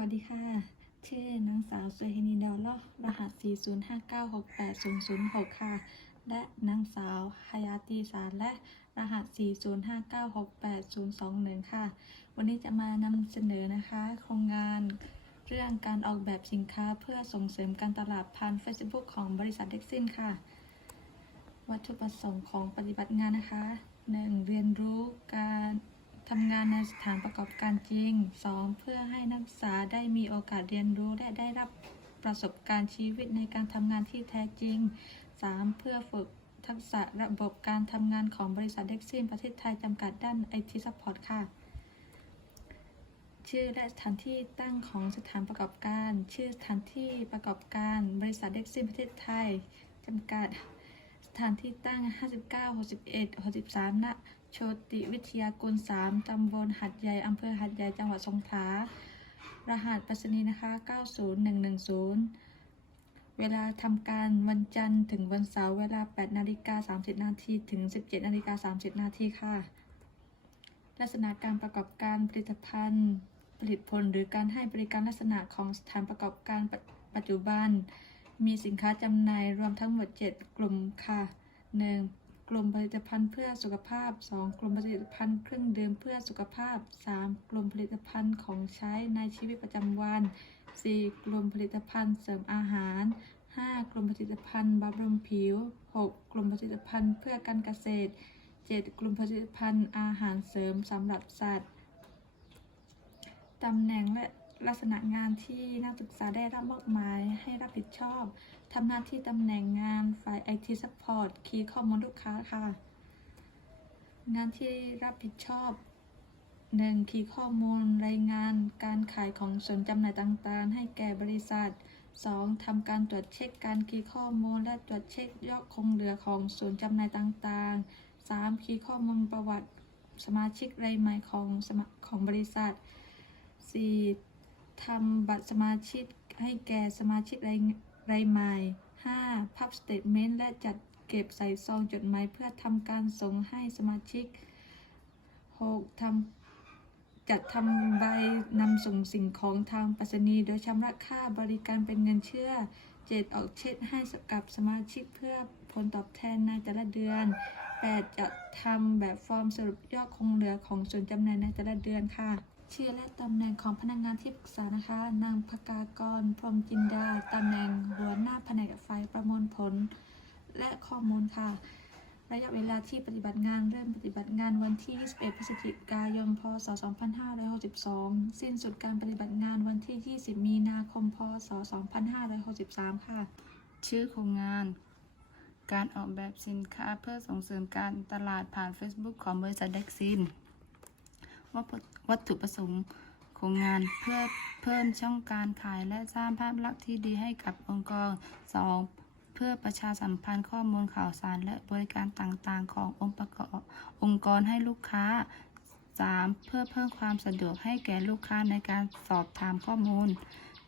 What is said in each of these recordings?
วัสดีค่ะ ชื่อนางสาวเซฮินีดอลลอรหัส 405968006 ค่ะ และนางสาวฮายาตีสารและรหัส 405968021 ค่ะ วันนี้จะมานำเสนอนะคะ โครงงานเรื่องการออกแบบสินค้าเพื่อส่งเสริมการตลาดผ่าน Facebook ของบริษัทเด็กซินค่ะ วัตถุประสงค์ของปฏิบัติงานนะคะ 1. เรียนรู้การ ทำงานในสถานประกอบการจริง 2. เพื่อให้นักศึกษาได้มีโอกาสเรียนรู้และได้รับประสบการณ์ชีวิตในการทำงานที่แท้จริง 3. เพื่อฝึกทักษะระบบการทำงานของบริษัทเด็กซินประเทศไทยจำกัดด้าน IT Support ค่ะ ชื่อและสถานที่ตั้งของสถานประกอบการ ชื่อสถานที่ประกอบการบริษัทเด็กซินประเทศไทยจำกัด สถานที่ตั้ง 59 61 63ณ โชติวิทยากุล3ตำบลหัดใหญ่อำเภอหัดใหญ่จังหวัดสงขลารหัสไปรษณีย์นะคะ 90110 เวลาทำการวันจันทร์ถึงวันเสาร์เวลา 8 นาฬิกา 30 นาทีถึง 17 นาฬิกา 30 นาทีค่ะ ลักษณะการประกอบการผลิตภัณฑ์ ผลิตผลหรือการให้บริการลักษณะของสถานประกอบการปัจปัจจุบัน มีสินค้าจำหน่ายรวมทั้งหมด 7 กลุ่มค่ะ 1. กลุ่มผลิตภัณฑ์เพื่อสุขภาพ 2. กลุ่มผลิตภัณฑ์เครื่องดื่มเพื่อสุขภาพ 3. กลุ่มผลิตภัณฑ์ของใช้ในชีวิตประจำวัน 4. กลุ่มผลิตภัณฑ์เสริมอาหาร 5. กลุ่มผลิตภัณฑ์บำรุงผิว 6. กลุ่มผลิตภัณฑ์เพื่อการเกษตร 7. กลุ่มผลิตภัณฑ์อาหารเสริมสำหรับสัตว์ตำแหน่งและ ลักษณะงานที่นักศึกษาได้รับมอบหมายให้รับผิดชอบทำหน้าที่ตำแหน่งงานฝ่าย IT Support คีย์ข้อมูลลูกค้าค่ะ งานที่รับผิดชอบ 1. คีย์ข้อมูลรายงานการขายของส่วนจำหน่ายต่างๆ ให้แก่บริษัท 2. ทำการตรวจเช็คการคีย์ข้อมูลและตรวจเช็คยอดคงเหลือของส่วนจำหน่ายต่างๆ 3. คีย์ข้อมูลประวัติสมาชิกรายใหม่ของของบริษัท 4. ทำบัตรสมาชิกให้แก่สมาชิกรายรายใหม่ 5. พับสเตทเมนต์และจัดเก็บใส่ซองจดหมายเพื่อทำการส่งให้สมาชิก 6. ทำ จัดทำใบนำส่งสิ่งของทางไปรษณีย์โดยชำระค่าบริการเป็นเงินเชื่อ 7. ออกเช็คให้กับสมาชิกเพื่อผลตอบแทนในแต่ละเดือน 8. จะทำแบบฟอร์มสรุปยอดคงเหลือของส่วนจำหน่ายในแต่ละเดือนค่ะ ชื่อและตำแหน่งของพนักงานที่ปรึกษานะคะ นางพกากร พรหมจินดา ตำแหน่งหัวหน้าแผนกไฟประมวลผล และข้อมูลค่ะ ระยะเวลาที่ปฏิบัติงานเริ่มปฏิบัติงานวันที่ 21 พฤศจิกายน พศ 2562 สิ้นสุดการปฏิบัติงานวันที่ 20 มีนาคม พศ 2563 ค่ะ ชื่อโครงงาน การออกแบบสินค้าเพื่อส่งเสริมการตลาดผ่าน Facebook ของบริษัทเด็กซินว่าวัตถุประสงค์โครงงานเพื่อเพิ่มช่องการขายและสร้างภาพลักษณ์ที่ดีให้กับองค์กร 2. เพื่อประชาสัมพันธ์ข้อมูลข่าวสารและบริการต่างๆ ขององค์ประกอบองค์กรให้ลูกค้า 3. เพื่อเพิ่มความสะดวกให้แก่ลูกค้าในการสอบถามข้อมูล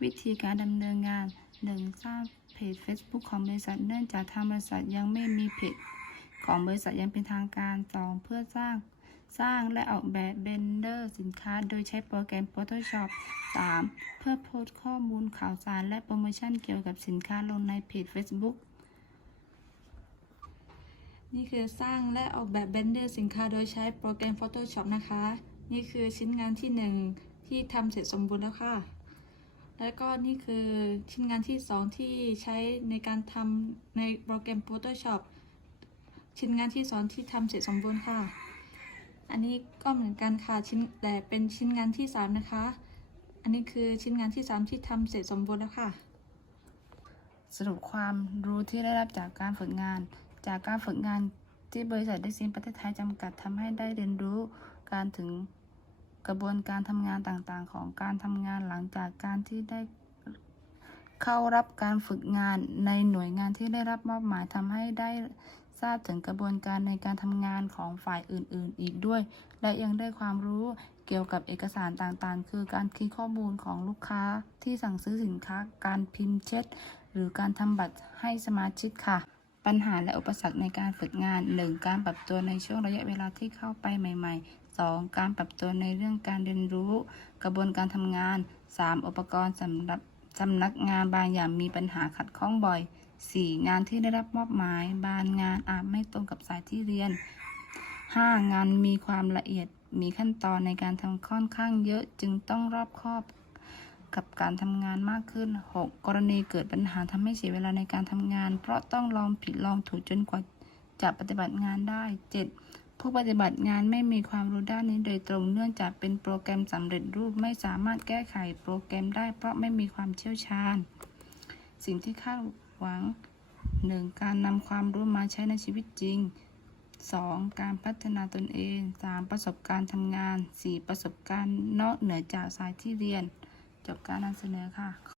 วิธีการดำเนินงาน 1. สร้างเพจ Facebook ของบริษัทเนื่องจากทางบริษัทยังไม่มีเพจของบริษัทยังเป็นทางการ 2. เพื่อสร้าง สร้างและออกแบบเบนเดอร์สินค้า โดยใช้โปรแกรม Photoshop 3. เพื่อโพสต์ข้อมูลข่าวสารและโปรโมชั่นเกี่ยวกับสินค้าลงในเพจ Facebook นี่คือสร้างและออกแบบเบนเดอร์สินค้าโดยใช้โปรแกรม Photoshop นะคะ นี่คือชิ้นงานที่ 1 ที่ทำเสร็จสมบูรณ์แล้วค่ะ แล้วก็นี่คือชิ้นงานที่ 2 ที่ใช้ในการทำในโปรแกรม Photoshop ชิ้นงานที่สองที่ทำเสร็จสมบูรณ์ค่ะ อันนี้ก็เหมือนกันค่ะชิ้นแต่เป็นชิ้นงานที่ 3 นะคะ อันนี้คือชิ้นงานที่ 3 ที่ทำเสร็จสมบูรณ์แล้วค่ะ สรุปความรู้ที่ได้รับจากการฝึกงาน จากการฝึกงานที่บริษัทด้ซินประเทศไทยจำกัดทำให้ได้เรียนรู้การถึงกระบวนการทำงานต่างๆ ของการทำงานหลังจากการที่ได้เข้ารับการฝึกงานในหน่วยงานที่ได้รับมอบหมายทำให้ได้ ทราบถึงกระบวนการในการทำงานของฝ่ายอื่น ๆ อีกด้วย และยังได้ความรู้เกี่ยวกับเอกสารต่างๆ คือการคีย์ข้อมูลของลูกค้าที่สั่งซื้อสินค้า การพิมพ์เช็ด หรือการทำบัตรให้สมาชิกค่ะปัญหาและอุปสรรคในการฝึกงาน 1. การปรับตัวในช่วงระยะเวลาที่เข้าไปใหม่ ๆ 2. การปรับตัวในเรื่องการเรียนรู้ กระบวนการทำงาน 3. อุปกรณ์สำหรับ สำนักงานบางอย่างมีปัญหาขัดข้องบ่อย 4. งานที่ได้รับมอบหมาย บางงานอาจไม่ตรงกับสายที่เรียน 5. งานมีความละเอียด มีขั้นตอนในการทำค่อนข้างเยอะจึงต้องรอบคอบกับการทำงานมากขึ้น 6. กรณีเกิดปัญหาทำให้เสียเวลาในการทำงาน เพราะต้องลองผิดลองถูกจนกว่าจะปฏิบัติงานได้ 7. ผู้ปฏิบัติงานไม่มีความรู้ด้านนี้โดยตรงเนื่องจากเป็นโปรแกรมสำเร็จรูปไม่สามารถแก้ไขโปรแกรมได้เพราะไม่มีความเชี่ยวชาญ สิ่งที่คาดหวัง 1. การนำความรู้มาใช้ในชีวิตจริง 2. การพัฒนาตนเอง 3. ประสบการณ์ทำงาน 4. ประสบการณ์นอกเหนือจากสายที่เรียน จบการนำเสนอค่ะ